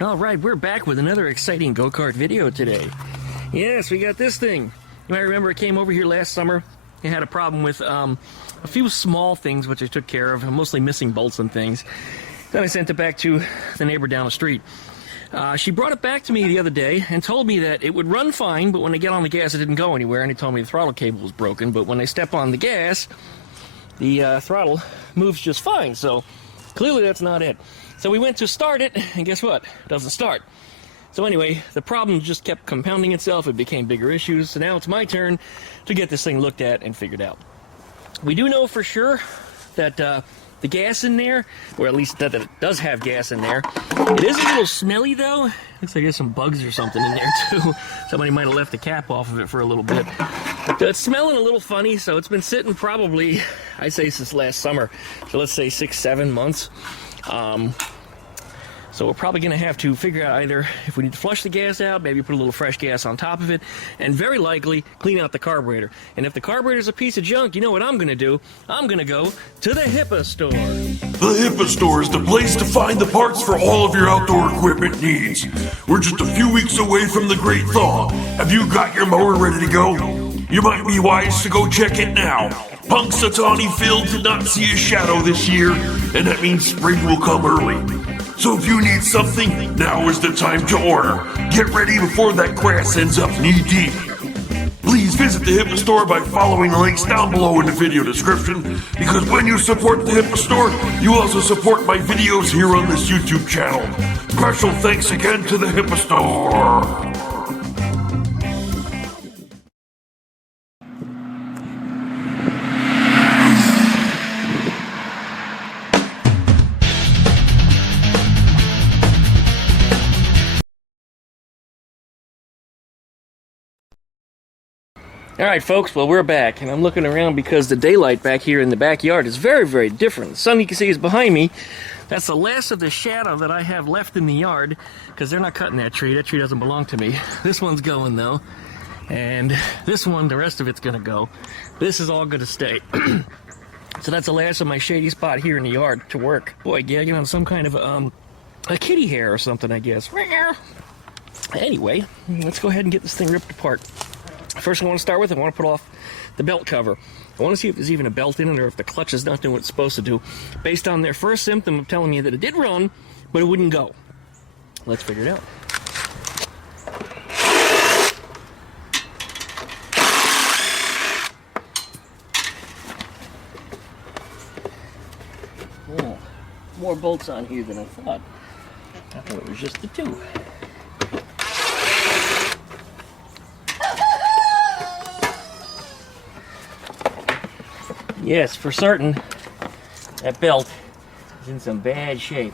Alright, we're back with another exciting go-kart video today. Yes, we got this thing. You might remember it came over here last summer. It had a problem with a few small things which I took care of, mostly missing bolts and things. Then I sent it back to the neighbor down the street. She brought it back to me the other day and told me that it would run fine, but when I get on the gas it didn't go anywhere, and he told me the throttle cable was broken, but when I step on the gas, the throttle moves just fine, so clearly that's not it. So we went to start it, and guess what? It doesn't start. So anyway, the problem just kept compounding itself. It became bigger issues. So now it's my turn to get this thing looked at and figured out. We do know for sure that the gas in there, or at least that it does have gas in there. It is a little smelly though. Looks like there's some bugs or something in there too. Somebody might have left the cap off of it for a little bit. But it's smelling a little funny, so it's been sitting probably, I'd say since last summer. So let's say 6-7 months. So we're probably going to have to figure out either if we need to flush the gas out, maybe put a little fresh gas on top of it, and very likely clean out the carburetor. And if the carburetor's a piece of junk, you know what I'm going to do? I'm going to go to the HIPA Store. The HIPA Store is the place to find the parts for all of your outdoor equipment needs. We're just a few weeks away from the great thaw. Have you got your mower ready to go? You might be wise to go check it now. Punxsutawney Phil did not see a shadow this year, and that means spring will come early. So if you need something, now is the time to order. Get ready before that grass ends up knee-deep. Please visit the HIPA Store by following the links down below in the video description, because when you support the HIPA Store, you also support my videos here on this YouTube channel. Special thanks again to the HIPA Store. Alright folks, well we're back, and I'm looking around because the daylight back here in the backyard is very, very different. The sun you can see is behind me. That's the last of the shadow that I have left in the yard, because they're not cutting that tree. That tree doesn't belong to me. This one's going though, and this one, the rest of it's gonna go. This is all gonna stay. So that's the last of my shady spot here in the yard to work. Boy, gagging on some kind of a kitty hair or something, I guess. Anyway, let's go ahead and get this thing ripped apart. First thing I want to start with, I want to put off the belt cover. I want to see if there's even a belt in it or if the clutch is not doing what it's supposed to do, based on their first symptom of telling me that it did run, but it wouldn't go. Let's figure it out. Oh, more bolts on here than I thought. I thought it was just the two. Yes, for certain, that belt is in some bad shape.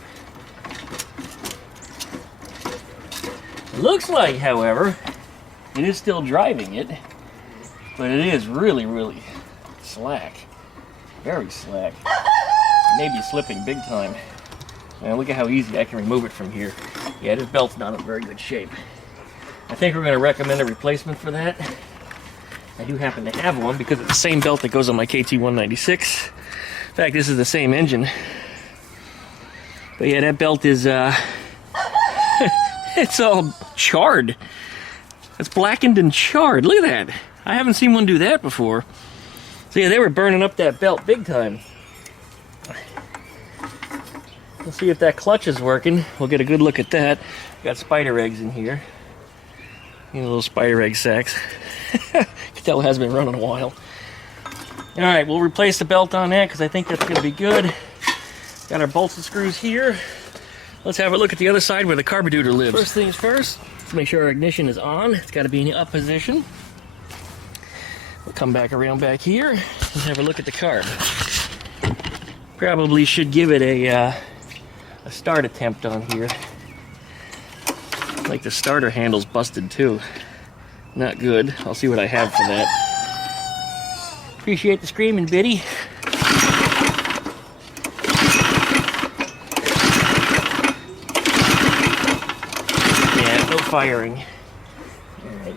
It looks like, however, it is still driving it, but it is really, really slack. Very slack. Maybe slipping big time. And look at how easy I can remove it from here. Yeah, this belt's not in very good shape. I think we're going to recommend a replacement for that. I do happen to have one because it's the same belt that goes on my KT196. In fact, this is the same engine. But yeah, that belt is, it's all charred. It's blackened and charred. Look at that. I haven't seen one do that before. So yeah, they were burning up that belt big time. Let's see if that clutch is working. We'll get a good look at that. Got spider eggs in here. Little spider egg sacks. You can tell it hasn't been running a while. Alright, we'll replace the belt on that because I think that's going to be good. Got our bolts and screws here. Let's have a look at the other side where the carburetor lives. First things first, let's make sure our ignition is on. It's got to be in the up position. We'll come back around back here and have a look at the carb. Probably should give it a start attempt on here. Like the starter handle's busted too. Not good. I'll see what I have for that. Appreciate the screaming, Biddy. Yeah, no firing. Alright.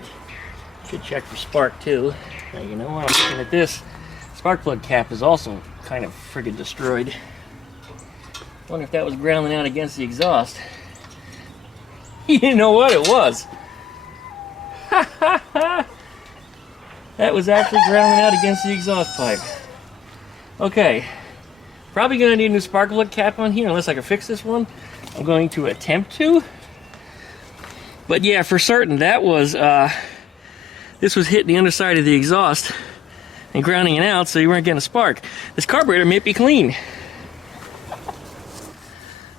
Should check for spark too. Now you know what, I'm looking at this. Spark plug cap is also kind of friggin' destroyed. Wonder if that was grounding out against the exhaust. You know what it was? That was actually grounding out against the exhaust pipe. Okay, probably going to need a new spark plug cap on here unless I can fix this one. I'm going to attempt to. But yeah, for certain, that was, this was hitting the underside of the exhaust and grounding it out, so you weren't getting a spark. This carburetor may be clean.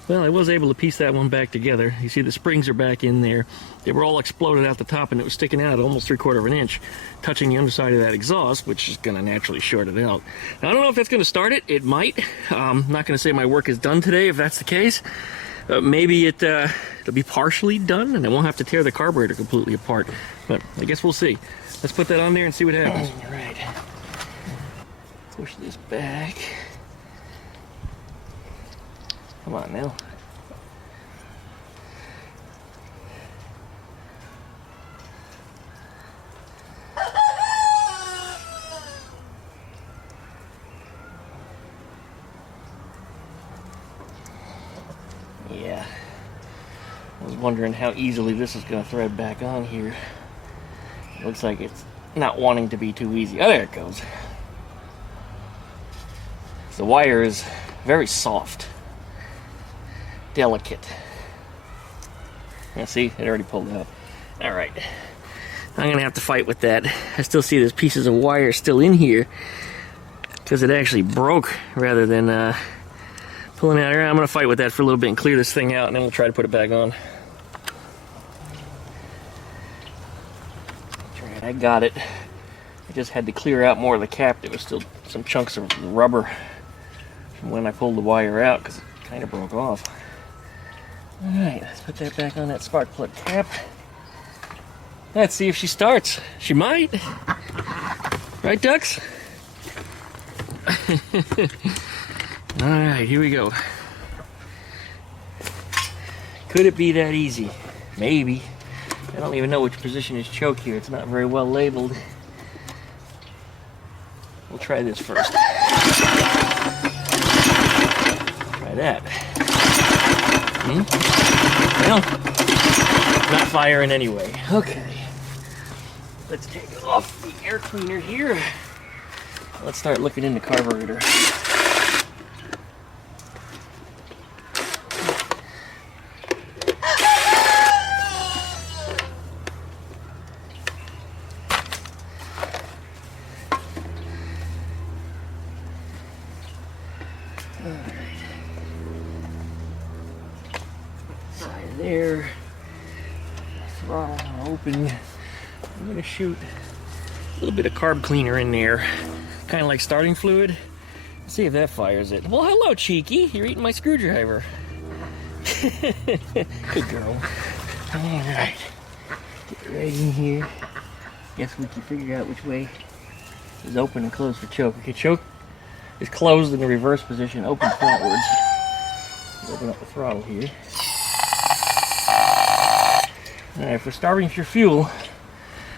Well, I was able to piece that one back together. You see the springs are back in there. They were all exploded out the top and it was sticking out almost 3/4 of an inch, touching the underside of that exhaust, which is going to naturally short it out. Now, I don't know if that's going to start it. It might. I'm not going to say my work is done today if that's the case. Maybe it'll be partially done and I won't have to tear the carburetor completely apart. But I guess we'll see. Let's put that on there and see what happens. All right. Push this back. Come on now. Yeah. I was wondering how easily this is going to thread back on here. It looks like it's not wanting to be too easy. Oh, there it goes. The wire is very soft. Delicate. Yeah, see, it already pulled out. All right, I'm gonna have to fight with that. I still see there's pieces of wire still in here because it actually broke rather than pulling out. I'm gonna fight with that for a little bit and clear this thing out, and then we'll try to put it back on. Right, I got it. I just had to clear out more of the cap. There was still some chunks of rubber from when I pulled the wire out because it kind of broke off. Alright, let's put that back on that spark plug cap. Let's see if she starts. She might. Right, ducks? Alright, here we go. Could it be that easy? Maybe. I don't even know which position is choke here. It's not very well labeled. We'll try this first. Try that. Well, not firing anyway. Okay. Let's take off the air cleaner here. Let's start looking in the carburetor. There, throttle open. I'm gonna shoot a little bit of carb cleaner in there, kind of like starting fluid. See if that fires it. Well, hello, Cheeky. You're eating my screwdriver. Good girl. All right, get right in here. Guess we can figure out which way is open and closed for choke. Okay, choke is closed in the reverse position, open frontwards. Open up the throttle here. Alright, if we're starving for fuel,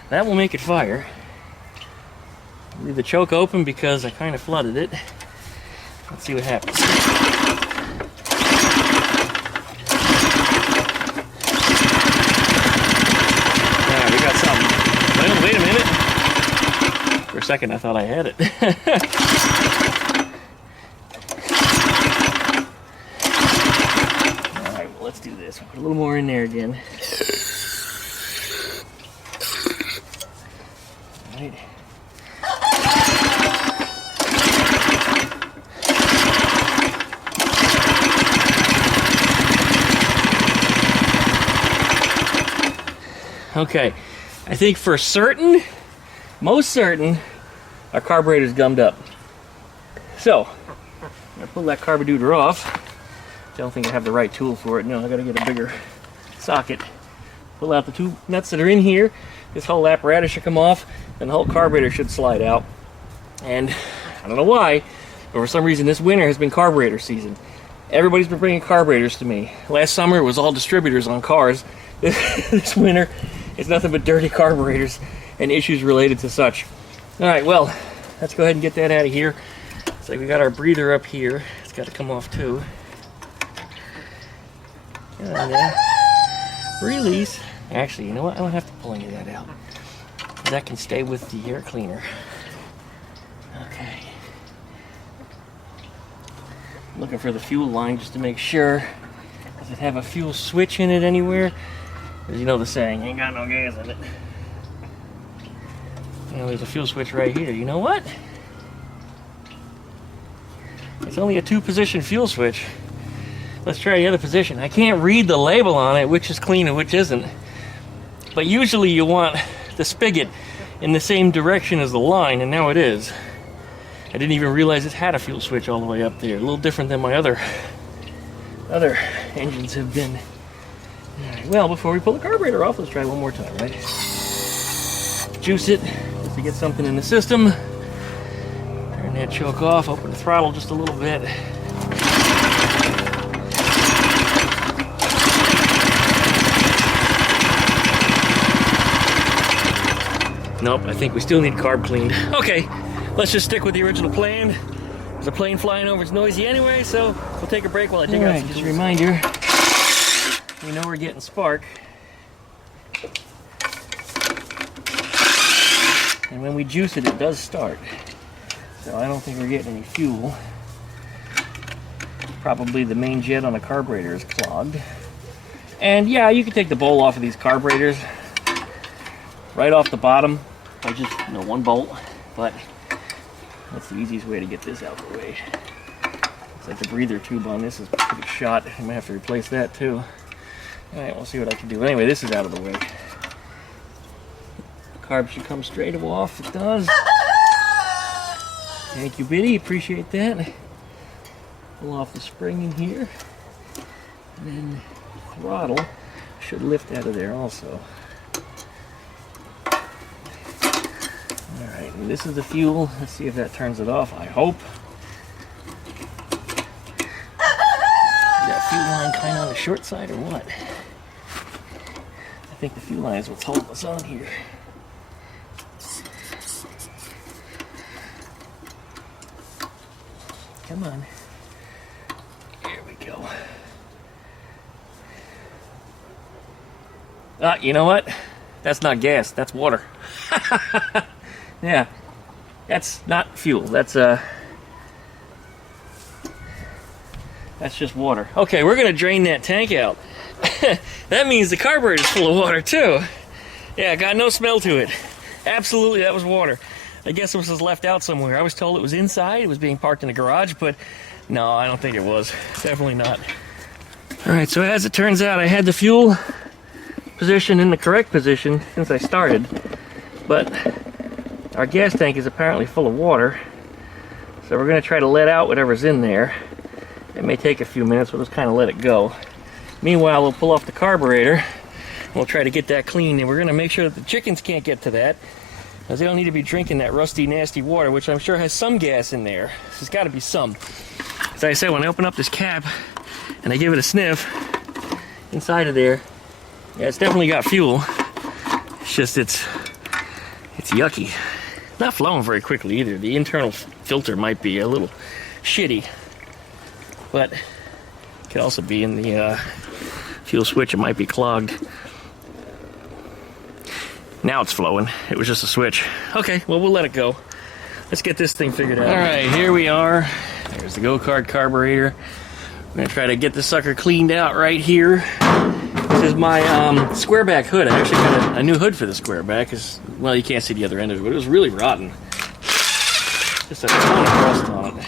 that will make it fire. Leave the choke open because I kind of flooded it. Let's see what happens. Alright, we got something. Well, wait a minute. For a second I thought I had it. Alright, well, let's do this. We'll put a little more in there again. Right. Okay, I think for certain, most certain, our carburetor's gummed up. So, I'm gonna pull that carburetor off. I don't think I have the right tool for it. No, I gotta get a bigger socket. Pull out the two nuts that are in here. This whole apparatus should come off, and the whole carburetor should slide out. And I don't know why, but for some reason this winter has been carburetor season. Everybody's been bringing carburetors to me. Last summer it was all distributors on cars. This winter it's nothing but dirty carburetors and issues related to such. Alright, well, let's go ahead and get that out of here. Looks like we got our breather up here. It's got to come off too. release. Actually, you know what? I don't have to pull any of that out. That can stay with the air cleaner. Okay. Looking for the fuel line just to make sure. Does it have a fuel switch in it anywhere? Because you know the saying, ain't got no gas in it. You know, there's a fuel switch right here. You know what? It's only a 2-position fuel switch. Let's try the other position. I can't read the label on it, which is clean and which isn't. But usually you want the spigot in the same direction as the line, and now it is. I didn't even realize it had a fuel switch all the way up there. A little different than my other engines have been. All right, well, before we pull the carburetor off, let's try one more time, right? Juice it just to get something in the system. Turn that choke off, open the throttle just a little bit. Nope, I think we still need carb cleaned. Okay, let's just stick with the original plan. There's a plane flying over, it's noisy anyway, so we'll take a break while I take out some. Just a reminder, we know we're getting spark. And when we juice it, it does start. So I don't think we're getting any fuel. Probably the main jet on the carburetor is clogged. And yeah, you can take the bowl off of these carburetors right off the bottom by just, you know, one bolt, but that's the easiest way to get this out of the way. It's like the breather tube on this is pretty shot. I might have to replace that too. Alright, we'll see what I can do. Anyway, this is out of the way. The carb should come straight off. It does. Thank you, Biddy. Appreciate that. Pull off the spring in here. And then the throttle should lift out of there also. Alright, and this is the fuel. Let's see if that turns it off. I hope. Is that fuel line kind of on the short side or what? I think the fuel line is what's holding us on here. Come on. Here we go. Ah, you know what? That's not gas, that's water. Yeah, that's not fuel. That's just water. Okay, we're gonna drain that tank out. That means the carburetor's full of water too. Yeah, got no smell to it. Absolutely, that was water. I guess it was left out somewhere. I was told it was inside. It was being parked in a garage, but no, I don't think it was. Definitely not. All right, so as it turns out, I had the fuel position in the correct position since I started, but our gas tank is apparently full of water, so we're going to try to let out whatever's in there. It may take a few minutes, we'll just kind of let it go. Meanwhile, we'll pull off the carburetor, and we'll try to get that clean, and we're going to make sure that the chickens can't get to that, because they don't need to be drinking that rusty, nasty water, which I'm sure has some gas in there. There's got to be some. As I said, when I open up this cap, and I give it a sniff, inside of there, yeah, it's definitely got fuel. It's just, it's yucky. Not flowing very quickly either. The internal filter might be a little shitty, but it could also be in the fuel switch. It might be clogged. Now it's flowing. It was just a switch. Okay, well, we'll let it go. Let's get this thing figured out. All right, here we are. There's the Go-Kart carburetor. I'm gonna try to get this sucker cleaned out right here. This is my square back hood. I actually got a new hood for the square back. Cause, well, you can't see the other end of it, but it was really rotten. Just a ton of rust on it.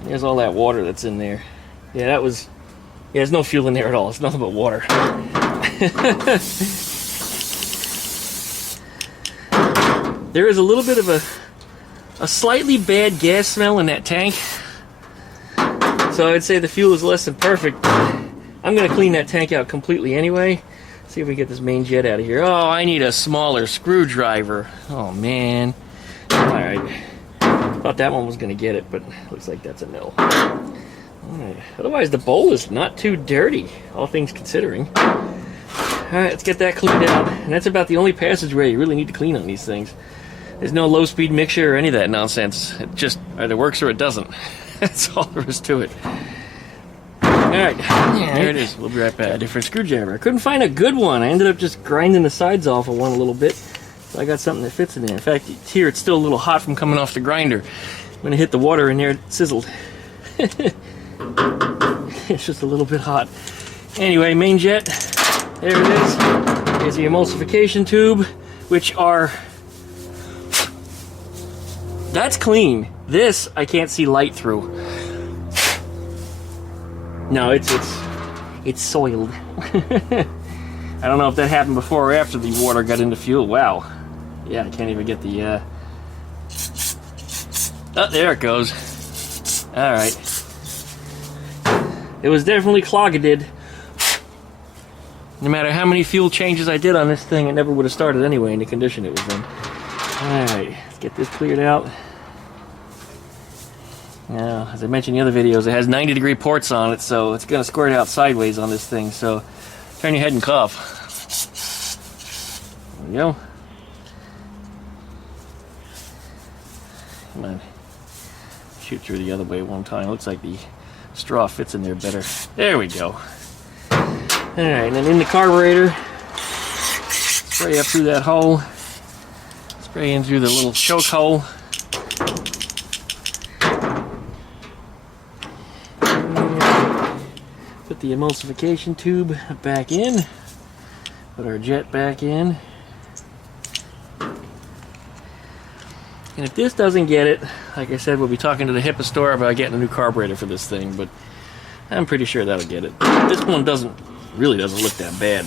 And there's all that water that's in there. Yeah, that was... Yeah, there's no fuel in there at all. It's nothing but water. There is a little bit of a slightly bad gas smell in that tank. So I'd say the fuel is less than perfect. I'm going to clean that tank out completely anyway. See if we get this main jet out of here. Oh, I need a smaller screwdriver. Oh, man. Alright. Thought that one was going to get it, but looks like that's a no. Alright. Otherwise, the bowl is not too dirty, all things considering. Alright, let's get that cleaned out. And that's about the only passageway you really need to clean on these things. There's no low-speed mixture or any of that nonsense. It just either works or it doesn't. That's all there is to it. Alright, there it is. We'll be right back. A different screwdriver. I couldn't find a good one. I ended up just grinding the sides off of one a little bit. So I got something that fits in there. In fact, here it's still a little hot from coming off the grinder. When I hit the water in there, it sizzled. It's just a little bit hot. Anyway, main jet. There it is. There's the emulsification tube, which are... That's clean. This, I can't see light through. No, it's soiled. I don't know if that happened before or after the water got into fuel. Wow. Yeah, I can't even get the, Oh, there it goes. Alright. It was definitely clogged. No matter how many fuel changes I did on this thing, it never would have started anyway in the condition it was in. Alright, let's get this cleared out. Now, as I mentioned in the other videos, it has 90-degree ports on it, so it's going to squirt out sideways on this thing, so turn your head and cough. There we go. Come on. Shoot through the other way one time. Looks like the straw fits in there better. There we go. Alright, and then in the carburetor, spray up through that hole. Spray in through the little choke hole. Put the emulsification tube back in. Put our jet back in. And if this doesn't get it, like I said, we'll be talking to the HIPA store about getting a new carburetor for this thing, but I'm pretty sure that'll get it. This one really doesn't look that bad.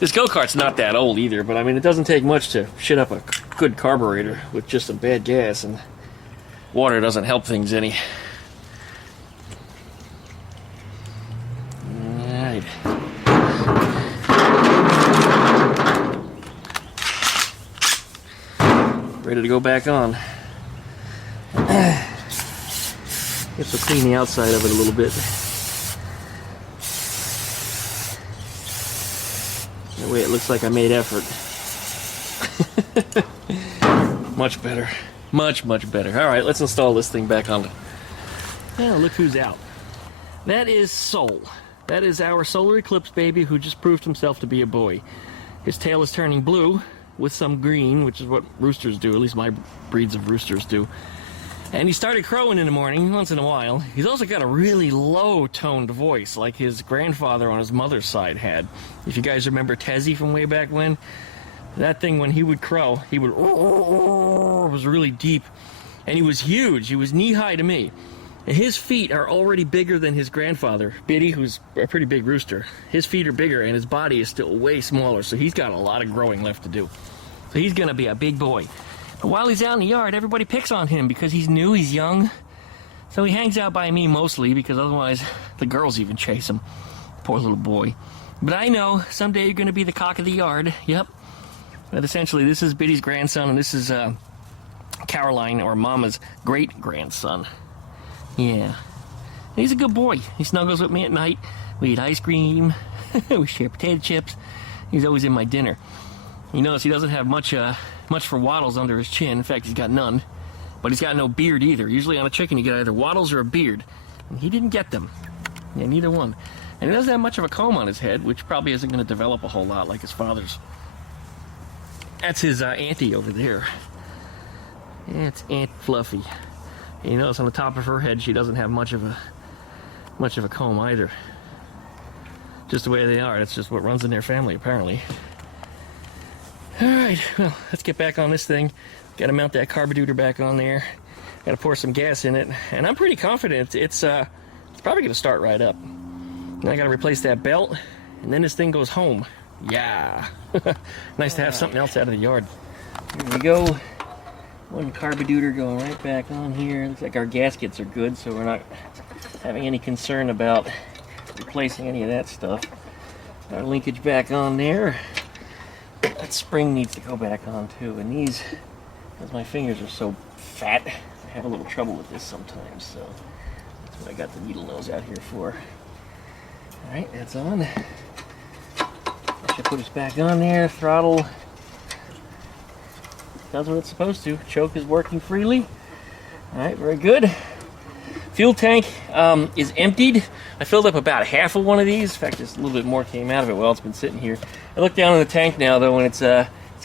This go-kart's not that old either, but I mean, it doesn't take much to shit up a good carburetor with just some bad gas, and water doesn't help things any. Alright. Ready to go back on. Have to clean the outside of it a little bit. That way it looks like I made effort. Much better. Much, much better. Alright, let's install this thing back on. Now, look who's out. That is Sol. That is our solar eclipse baby who just proved himself to be a boy. His tail is turning blue with some green, which is what roosters do, at least my breeds of roosters do. And he started crowing in the morning, once in a while. He's also got a really low-toned voice, like his grandfather on his mother's side had. If you guys remember Tezzy from way back when, that thing, when he would crow, he would... It was really deep. And he was huge. He was knee-high to me. And his feet are already bigger than his grandfather, Biddy, who's a pretty big rooster. His feet are bigger, and his body is still way smaller, so he's got a lot of growing left to do. So he's going to be a big boy. But while he's out in the yard, everybody picks on him because he's new, he's young. So he hangs out by me mostly, because otherwise the girls even chase him. Poor little boy. But I know, someday you're going to be the cock of the yard. Yep. But essentially, this is Biddy's grandson, and this is Caroline, or Mama's great-grandson. Yeah. And he's a good boy. He snuggles with me at night. We eat ice cream. We share potato chips. He's always in my dinner. You notice he doesn't have much for wattles under his chin. In fact, he's got none. But he's got no beard either. Usually on a chicken, you get either wattles or a beard. And he didn't get them. Yeah, neither one. And he doesn't have much of a comb on his head, which probably isn't going to develop a whole lot like his father's. That's his auntie over there. Yeah, it's Aunt Fluffy. And you notice on the top of her head, she doesn't have much of a comb either. Just the way they are. That's just what runs in their family, apparently. Alright, well, let's get back on this thing. Gotta mount that carburetor back on there. Gotta pour some gas in it. And I'm pretty confident it's probably gonna start right up. Then I gotta replace that belt, and then this thing goes home. Yeah. Nice to have something else out of the yard. Here we go. One carburetor going right back on here. Looks like our gaskets are good, so we're not having any concern about replacing any of that stuff. Our linkage back on there. That spring needs to go back on too, and these, because my fingers are so fat, I have a little trouble with this sometimes, so that's what I got the needle nose out here for. Alright, that's on. I should put us back on there. Throttle does what it's supposed to. Choke is working freely. Alright, very good. Fuel tank is emptied. I filled up about half of one of these. In fact, just a little bit more came out of it while it's been sitting here. I look down in the tank now, though, and it's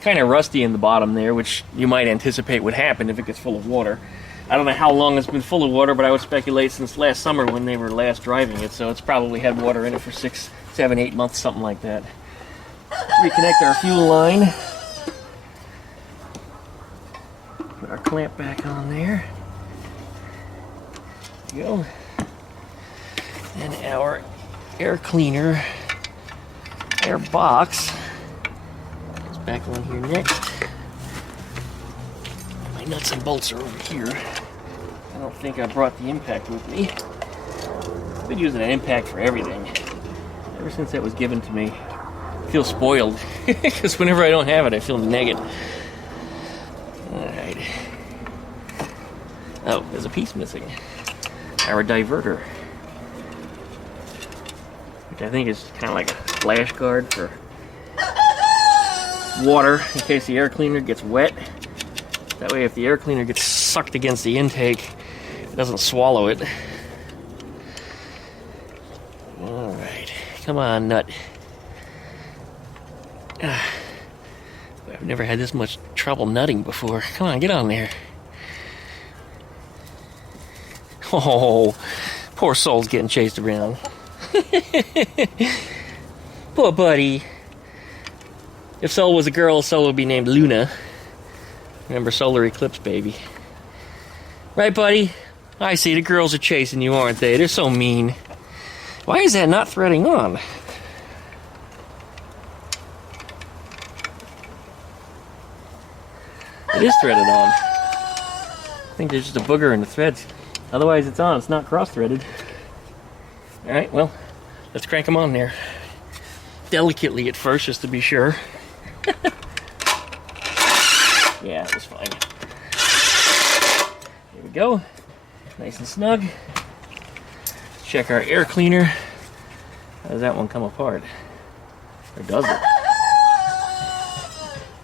kind of rusty in the bottom there, which you might anticipate would happen if it gets full of water. I don't know how long it's been full of water, but I would speculate since last summer when they were last driving it, so it's probably had water in it for 6, 7, 8 months, something like that. Reconnect our fuel line. Put our clamp back on there. There we go. And our air cleaner, air box, goes back on here next. My nuts and bolts are over here. I don't think I brought the impact with me. I've been using an impact for everything. Ever since that was given to me, I feel spoiled. Because whenever I don't have it, I feel negative. Alright. Oh, there's a piece missing. Our diverter. Which I think is kind of like a splash guard for water in case the air cleaner gets wet. That way if the air cleaner gets sucked against the intake, it doesn't swallow it. Alright, come on, nut. I've never had this much trouble nutting before. Come on, get on there. Oh, poor soul's getting chased around. Poor buddy. If Soul was a girl, Soul would be named Luna. Remember Solar Eclipse, baby. Right, buddy? I see, the girls are chasing you, aren't they? They're so mean. Why is that not threading on? It is threaded on. I think there's just a booger in the threads. Otherwise it's on, it's not cross-threaded. Alright, well, let's crank them on there. Delicately at first, just to be sure. Yeah, it was fine. Here we go. Nice and snug. Let's check our air cleaner. How does that one come apart? Or does it?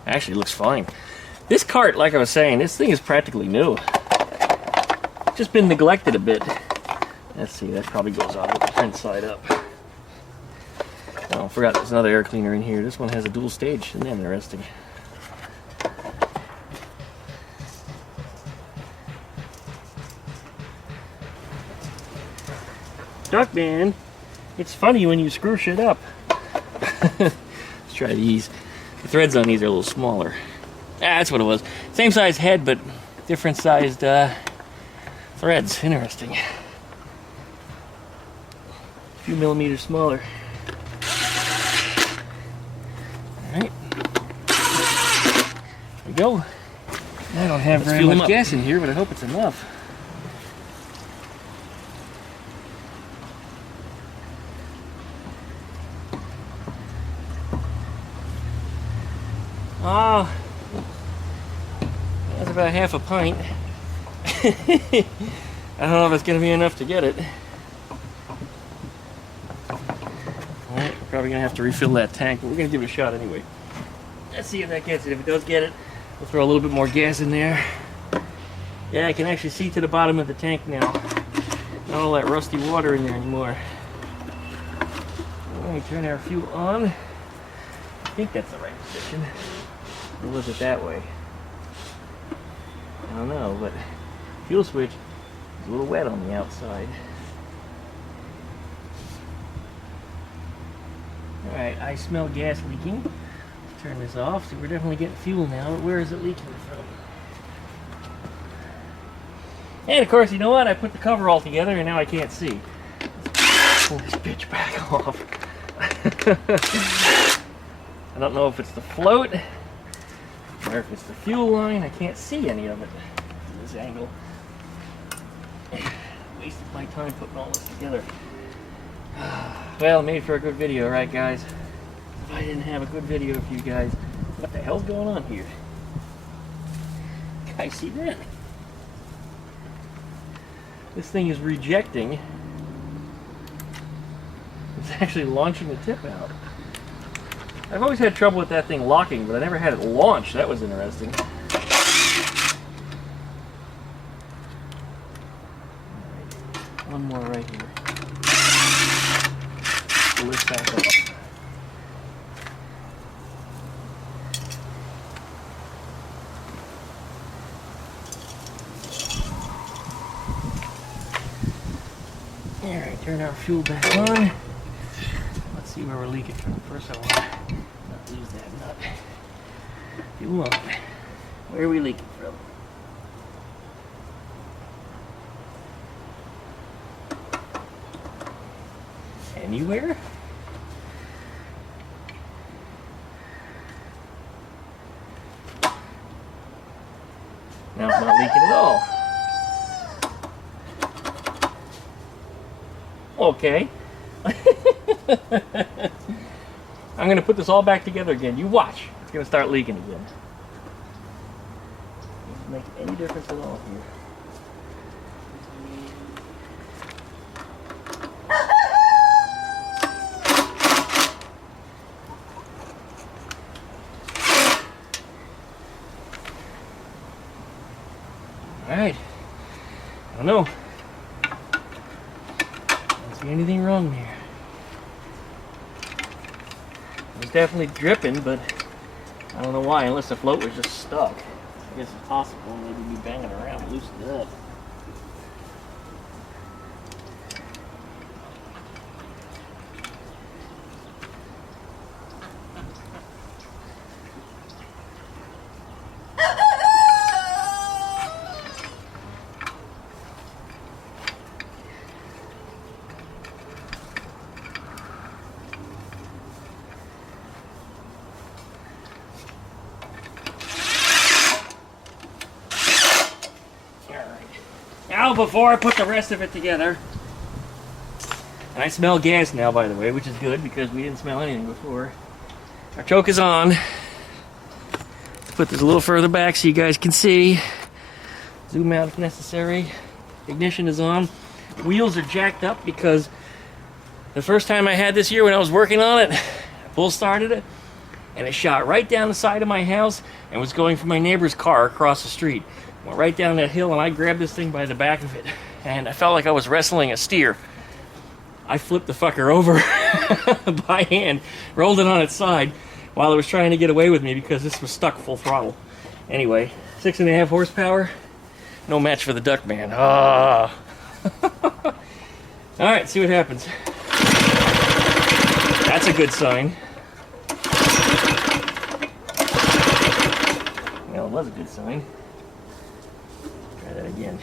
Actually, it looks fine. This cart, like I was saying, this thing is practically new. It's just been neglected a bit. Let's see, that probably goes on with the front side up. Oh, I forgot there's another air cleaner in here. This one has a dual stage. Isn't that interesting? Duckman, it's funny when you screw shit up. Let's try these. The threads on these are a little smaller. Ah, that's what it was. Same size head, but different sized threads. Interesting. A few millimeters smaller. Alright. There we go. I don't have very much gas in here, but I hope it's enough. Oh, that's about half a pint. I don't know if it's going to be enough to get it. Alright, we're probably going to have to refill that tank, but we're going to give it a shot anyway. Let's see if that gets it. If it does get it, we'll throw a little bit more gas in there. Yeah, I can actually see to the bottom of the tank now. Not all that rusty water in there anymore. Let me turn our fuel on. I think that's the right position. Or was it that way? I don't know, but fuel switch is a little wet on the outside. Alright, I smell gas leaking. Let's turn this off. So we're definitely getting fuel now, but where is it leaking from? And of course, you know what? I put the cover all together and now I can't see. Let's pull this bitch back off. I don't know if it's the float or if it's the fuel line. I can't see any of it from this angle. Wasted my time putting all this together. Well, made for a good video, right guys? If I didn't have a good video for you guys, what the hell's going on here? Guys, see that? This thing is rejecting. It's actually launching the tip out. I've always had trouble with that thing locking, but I never had it launch. That was interesting. One more right here. Pull this back up. Alright, turn our fuel back on. Let's see where we're leaking from. First I want to not lose that nut. Fuel on. Where are we leaking from? Anywhere? Now it's not leaking at all. Okay. I'm going to put this all back together again. You watch. It's going to start leaking again. Doesn't make any difference at all here. Alright. I don't know. Don't see anything wrong there. It was definitely dripping, but I don't know why, unless the float was just stuck. I guess it's possible. Maybe be banging around, loosen it up. Now, before I put the rest of it together, and I smell gas now, by the way, which is good because we didn't smell anything before. Our choke is on. Let's put this a little further back so you guys can see. Zoom out if necessary. Ignition is on. Wheels are jacked up because the first time I had this here when I was working on it, I full started it, and it shot right down the side of my house and was going for my neighbor's car across the street. Went right down that hill, and I grabbed this thing by the back of it, and I felt like I was wrestling a steer. I flipped the fucker over by hand, rolled it on its side while it was trying to get away with me because this was stuck full throttle. Anyway, 6.5 horsepower, no match for the Duckman. Ah. All right, see what happens. That's a good sign. Well, it was a good sign. Try that again.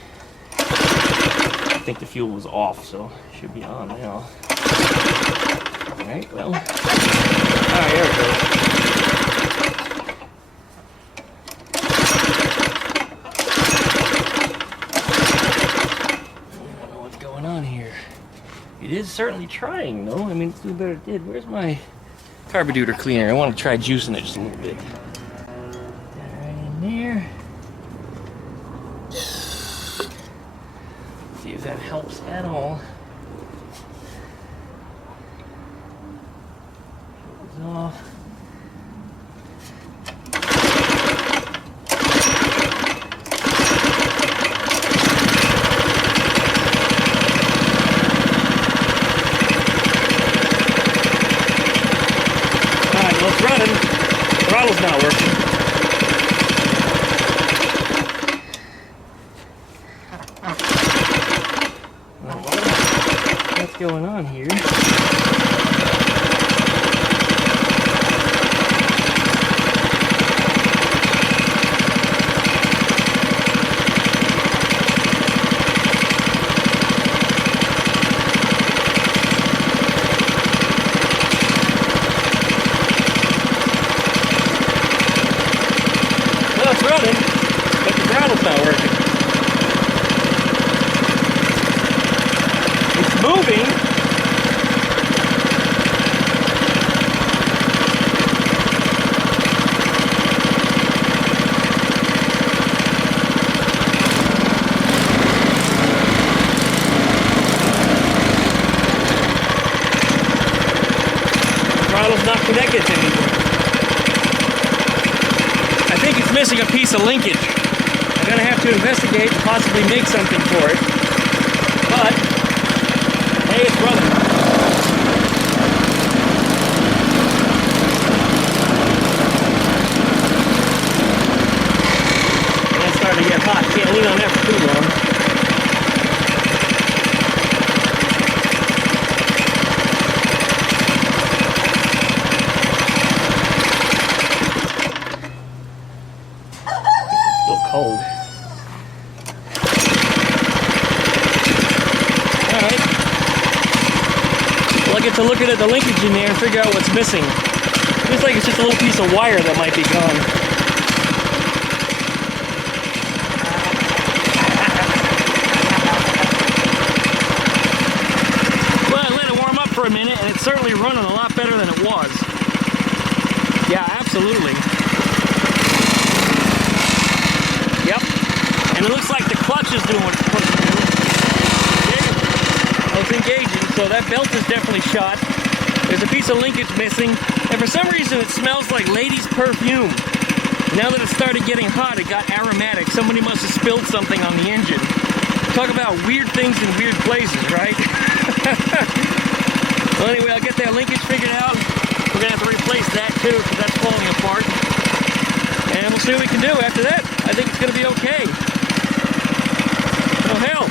I think the fuel was off, so it should be on now. Alright, well. Alright, there it goes. I don't know what's going on here. It is certainly trying, though. I mean, it's doing better than it did. Where's my carburetor cleaner? I want to try juicing it just a little bit. Right in there. See if that helps at all. It's off. Alright, well, it's running. Throttle's not working. What's going on here? Well, it's running, but the throttle's not working. It's moving. Throttle's not connected anymore. I think it's missing a piece of linkage. I'm gonna have to investigate and possibly make something for it. But Okay, it's running. And it's starting to get hot. Can't lean on that for too long. It's still cold. Alright. Well, I get to looking at the linkage in there and figure out what's missing. Looks like it's just a little piece of wire that might be gone. Well, I let it warm up for a minute and it's certainly running a lot better than it was. Yeah, absolutely. Yep. And it looks like the clutch is doing what it's supposed to do. Oh, it's engaging, so that belt is definitely shot. There's a piece of linkage missing, and for some reason it smells like ladies' perfume. Now that it started getting hot, it got aromatic. Somebody must have spilled something on the engine. Talk about weird things in weird places, right? Well, anyway, I'll get that linkage figured out. We're gonna have to replace that too, because that's falling apart. And we'll see what we can do after that. I think it's gonna be okay. Oh, hell.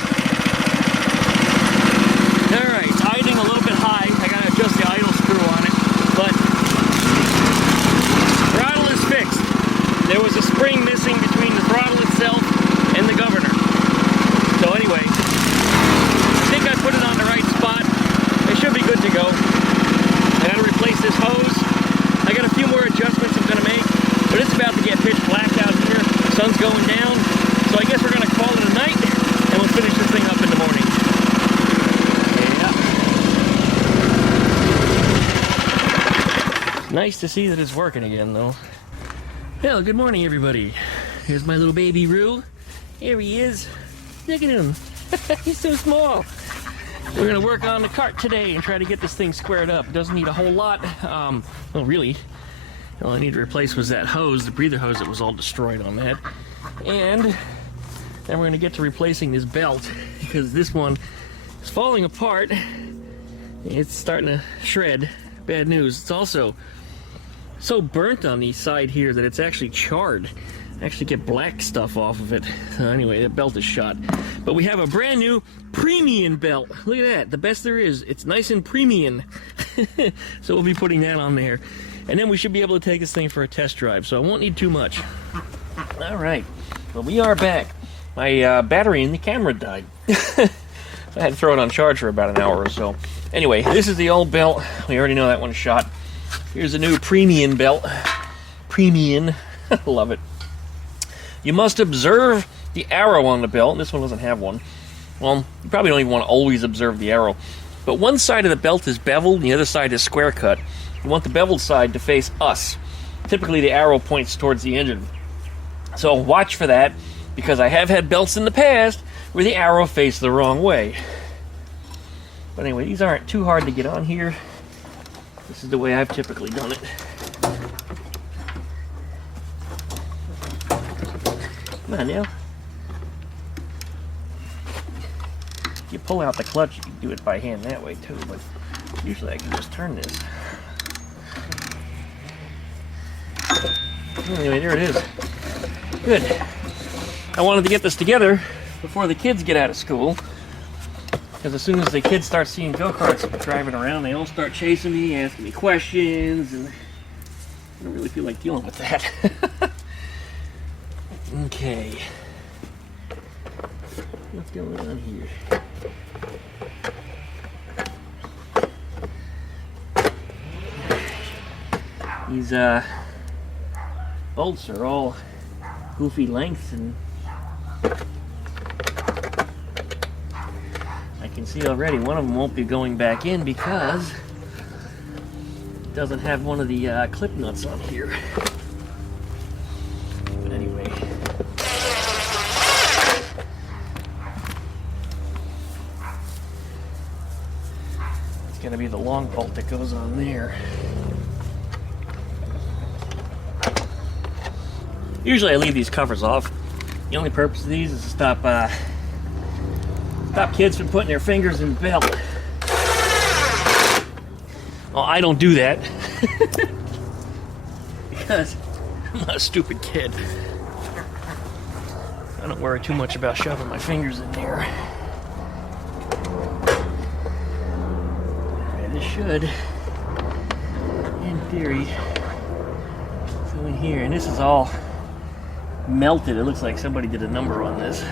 Alright, idling a little bit high. I gotta adjust the idle screw on it. But throttle is fixed. There was a spring missing between the throttle itself and the governor. So anyway, I think I put it on the right spot. It should be good to go. I gotta replace this hose. I got a few more adjustments I'm gonna make, but it's about to get pitch black out here. The sun's going down. So I guess we're gonna call it a night and we'll finish this thing up in the morning. Nice to see that it's working again, though. Well, good morning, everybody. Here's my little baby Roo. Here he is. Look at him. He's so small. We're gonna work on the cart today and try to get this thing squared up. It doesn't need a whole lot. Well, really, all I need to replace was that hose, the breather hose that was all destroyed on that. And then we're gonna get to replacing this belt because this one is falling apart. It's starting to shred. Bad news. It's also so burnt on the side here that it's actually charred. I actually get black stuff off of it. Anyway, that belt is shot. But we have a brand new premium belt. Look at that, the best there is. It's nice and premium. So we'll be putting that on there. And then we should be able to take this thing for a test drive, so I won't need too much. All right, well, we are back. My battery in the camera died. I had to throw it on charge for about an hour or so. Anyway, this is the old belt. We already know that one's shot. Here's a new premium belt. Premium. Love it. You must observe the arrow on the belt. This one doesn't have one. Well, you probably don't even want to always observe the arrow. But one side of the belt is beveled, and the other side is square cut. You want the beveled side to face us. Typically, the arrow points towards the engine. So watch for that, because I have had belts in the past where the arrow faced the wrong way. But anyway, these aren't too hard to get on here. This is the way I've typically done it. Come on now. If you pull out the clutch, you can do it by hand that way too, but usually I can just turn this. Anyway, there it is. Good. I wanted to get this together before the kids get out of school, because as soon as the kids start seeing go-karts driving around, they all start chasing me, asking me questions, and I don't really feel like dealing with that. Okay. What's going on here? These bolts are all goofy lengths, and I can see already one of them won't be going back in because it doesn't have one of the clip nuts on here. But anyway. It's going to be the long bolt that goes on there. Usually I leave these covers off. The only purpose of these is to stop kids from putting their fingers in the belt. Well, I don't do that. Because I'm not a stupid kid. I don't worry too much about shoving my fingers in there. And this should, in theory, go in here. And this is all melted. It looks like somebody did a number on this.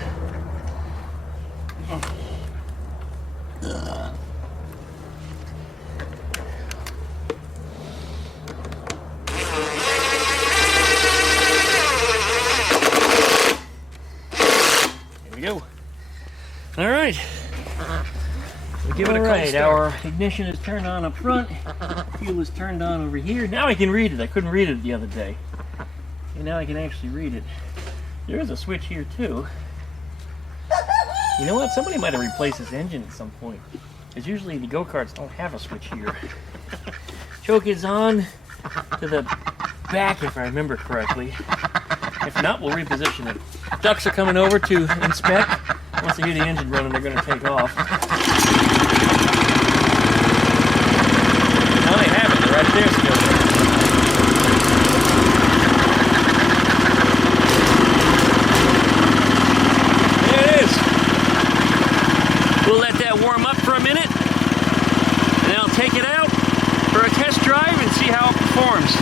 Go. All right. We'll give it a cold start. Our ignition is turned on up front. Fuel is turned on over here. Now I can read it. I couldn't read it the other day. And now I can actually read it. There is a switch here too. You know what? Somebody might have replaced this engine at some point. Because usually the go-karts don't have a switch here. Choke is on to the back if I remember correctly. If not, we'll reposition it. Ducks are coming over to inspect. Once they hear the engine running, they're going to take off. Now they have it. They're right there still. There it is. We'll let that warm up for a minute. And then I'll take it out for a test drive and see how it performs.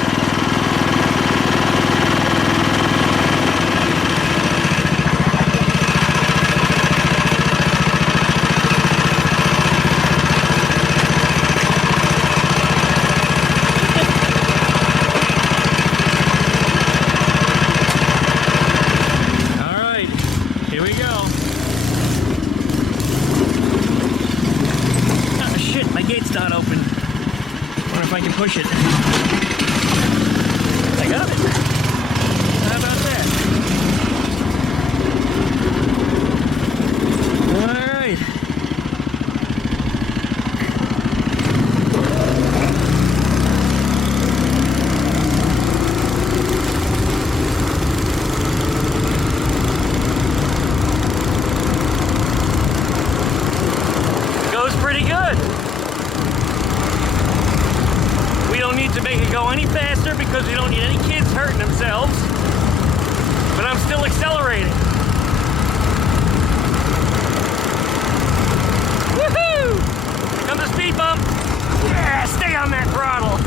Push it. I got it. How about that? All right. Goes pretty good. We don't need to make it go any faster because we don't need any kids hurting themselves. But I'm still accelerating. Woohoo! Here comes the speed bump. Yeah, stay on that throttle.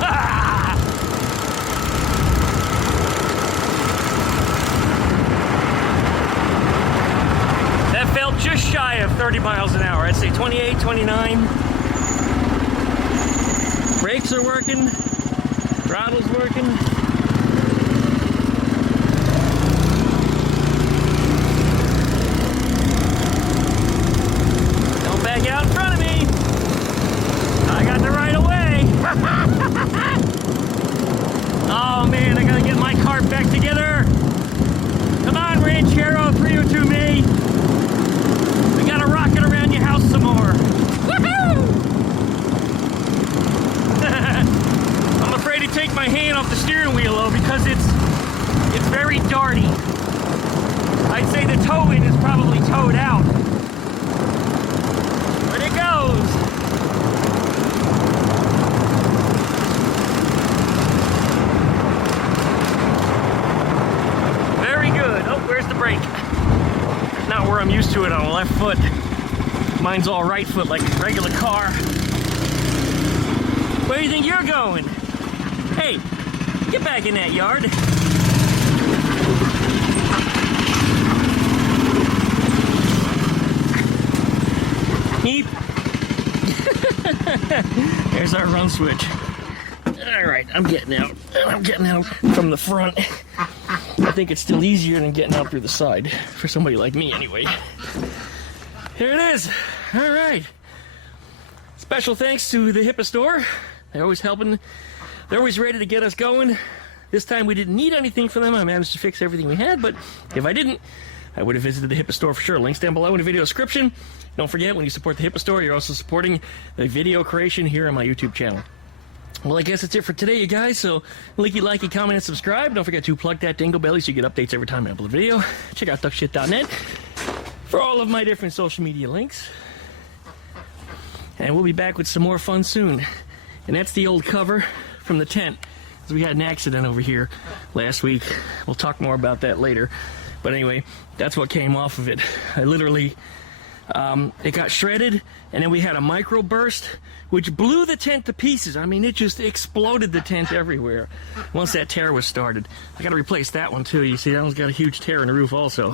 That felt just shy of 30 miles an hour. I'd say 28, 29. Brakes are working, throttle's working. Don't back out in front of me. I got the right of way. Oh man, I gotta get my cart back together. Come on, Ranchero 302 me. We gotta rock it around your house some more. I'm afraid to take my hand off the steering wheel though because it's very darty. I'd say the toe-in is probably towed out. But it goes. Very good. Oh, where's the brake? Not where I'm used to it on the left foot. Mine's all right foot like a regular car. Where do you think you're going? Hey, get back in that yard. Heap. There's our run switch. All right, I'm getting out. I'm getting out from the front. I think it's still easier than getting out through the side, for somebody like me anyway. Here it is. All right. Special thanks to the HIPA Store. They're always helping. They're always ready to get us going. This time we didn't need anything from them. I managed to fix everything we had, but if I didn't, I would have visited the HIPA Store for sure. Links down below in the video description. Don't forget, when you support the HIPA Store, you're also supporting the video creation here on my YouTube channel. Well, I guess that's it for today, you guys. So, like, comment, and subscribe. Don't forget to plug that dingle belly so you get updates every time I upload a video. Check out duckshit.net for all of my different social media links. And we'll be back with some more fun soon. And that's the old cover from the tent. So we had an accident over here last week. We'll talk more about that later. But anyway, that's what came off of it. I literally, it got shredded, and then we had a micro burst, which blew the tent to pieces. I mean, it just exploded the tent everywhere once that tear was started. I got to replace that one too. You see, that one's got a huge tear in the roof also.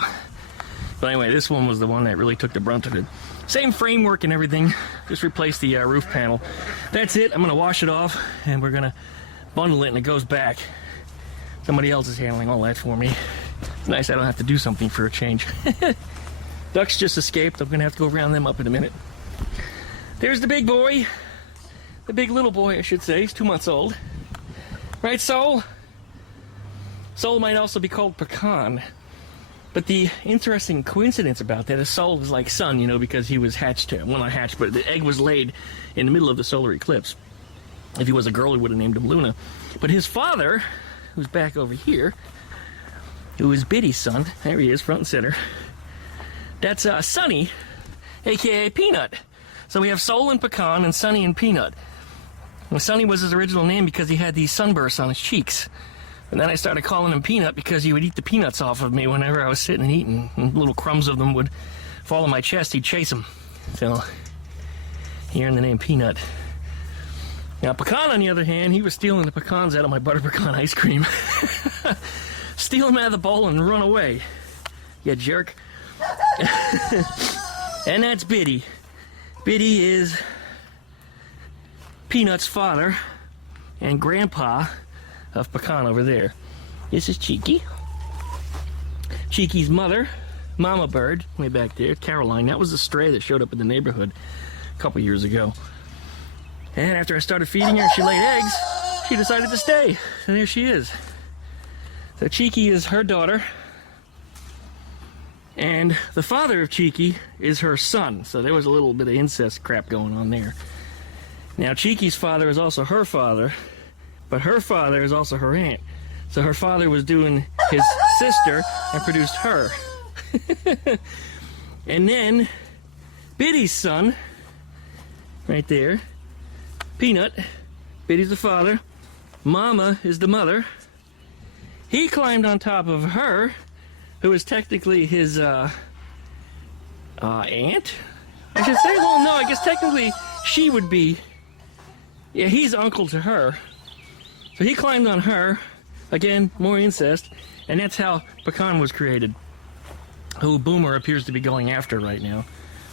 But anyway, this one was the one that really took the brunt of it. Same framework and everything, just replace the roof panel. That's it. I'm going to wash it off, and we're going to bundle it, and it goes back. Somebody else is handling all that for me. It's nice I don't have to do something for a change. Ducks just escaped. I'm going to have to go round them up in a minute. There's the big boy. The big little boy, I should say. He's 2 months old. Right, Soul? Soul might also be called Pecan. But the interesting coincidence about that is Soul was like Sun, you know, because he was hatched, well, not hatched, but the egg was laid in the middle of the solar eclipse. If he was a girl, he would have named him Luna. But his father, who's back over here, who is Biddy's son, there he is, front and center, that's Sunny, a.k.a. Peanut. So we have Soul and Pecan and Sunny and Peanut. Well, Sunny was his original name because he had these sunbursts on his cheeks. And then I started calling him Peanut because he would eat the peanuts off of me whenever I was sitting and eating. And little crumbs of them would fall on my chest. He'd chase them. So, hearing the name Peanut. Now, Pecan, on the other hand, he was stealing the pecans out of my butter pecan ice cream. Steal them out of the bowl and run away. You jerk. And that's Biddy. Biddy is Peanut's father and grandpa of Pecan over there. This is Cheeky. Cheeky's mother, Mama Bird, way back there, Caroline. That was a stray that showed up in the neighborhood a couple years ago. And after I started feeding her, she laid eggs. She decided to stay. And there she is. So Cheeky is her daughter. And the father of Cheeky is her son. So there was a little bit of incest crap going on there. Now, Cheeky's father is also her father. But her father is also her aunt. So her father was doing his sister and produced her. And then Biddy's son, right there, Peanut, Biddy's the father, Mama is the mother. He climbed on top of her, who is technically his aunt, I should say. Well, no, I guess technically she would be, yeah, he's uncle to her. So he climbed on her, again, more incest, and that's how Pecan was created, who Boomer appears to be going after right now.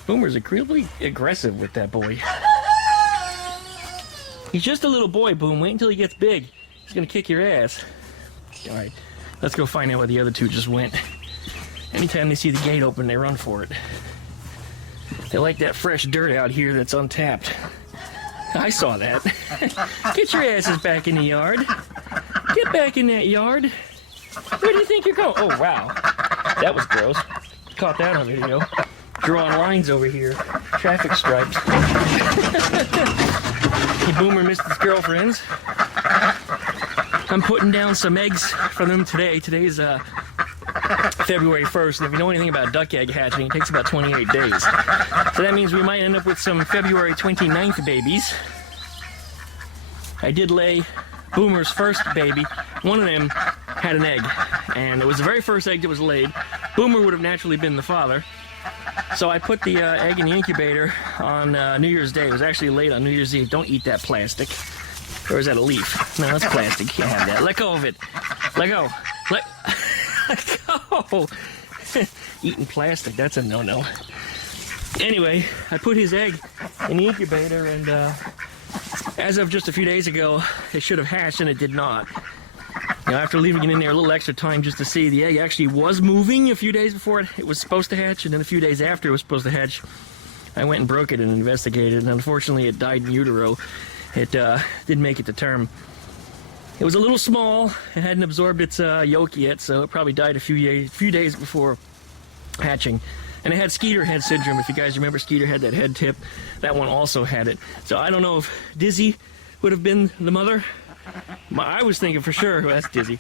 Boomer's incredibly aggressive with that boy. He's just a little boy, Boom. Wait until he gets big. He's gonna kick your ass. Alright, let's go find out where the other two just went. Anytime they see the gate open, they run for it. They like that fresh dirt out here that's untapped. I saw that. Get your asses back in the yard. Get back in that yard. Where do you think you're going? Oh, wow. That was gross. Caught that on video. Drawing lines over here. Traffic stripes. Boomer missed his girlfriends. I'm putting down some eggs for them today. Today's February 1st, and if you know anything about duck egg hatching, it takes about 28 days. So that means we might end up with some February 29th babies. I did lay Boomer's first baby. One of them had an egg, and it was the very first egg that was laid. Boomer would have naturally been the father. So I put the egg in the incubator on New Year's Day. It was actually laid on New Year's Eve. Don't eat that plastic. Or is that a leaf? No, that's plastic. You can't have that. Let go of it. Let go. Let go. Eating plastic, that's a no-no. Anyway, I put his egg in the incubator, and as of just a few days ago, it should have hatched, and it did not. You know, after leaving it in there a little extra time just to see, the egg actually was moving a few days before it was supposed to hatch, and then a few days after it was supposed to hatch, I went and broke it and investigated, and unfortunately it died in utero. It didn't make it to term. It was a little small. It hadn't absorbed its yolk yet, so it probably died a few days before hatching. And it had Gearhead syndrome. If you guys remember Gearhead, that head tip, that one also had it. So I don't know if Dizzy would have been the mother. I was thinking for sure, well, that's Dizzy.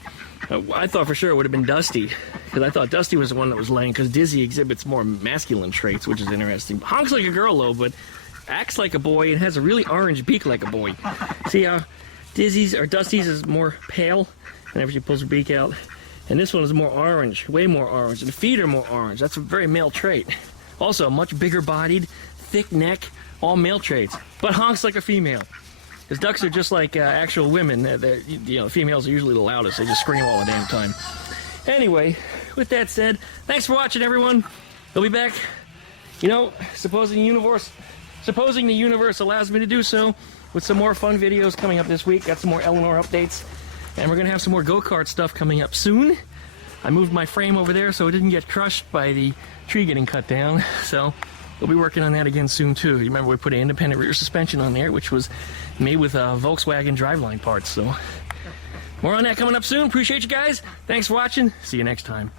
I thought for sure it would have been Dusty, because I thought Dusty was the one that was laying, because Dizzy exhibits more masculine traits, which is interesting. Honks like a girl, though, but acts like a boy and has a really orange beak like a boy. See how Dusty's is more pale whenever she pulls her beak out. And this one is more orange, way more orange. And the feet are more orange. That's a very male trait. Also, much bigger bodied, thick neck, all male traits. But honks like a female. Because ducks are just like actual women. Females are usually the loudest. They just scream all the damn time. Anyway, with that said, thanks for watching, everyone. We'll be back, supposing the universe allows me to do so, with some more fun videos coming up this week. Got some more Eleanor updates. And we're going to have some more go-kart stuff coming up soon. I moved my frame over there so it didn't get crushed by the tree getting cut down. So we'll be working on that again soon, too. You remember we put an independent rear suspension on there, which was made with Volkswagen driveline parts. So more on that coming up soon. Appreciate you guys. Thanks for watching. See you next time.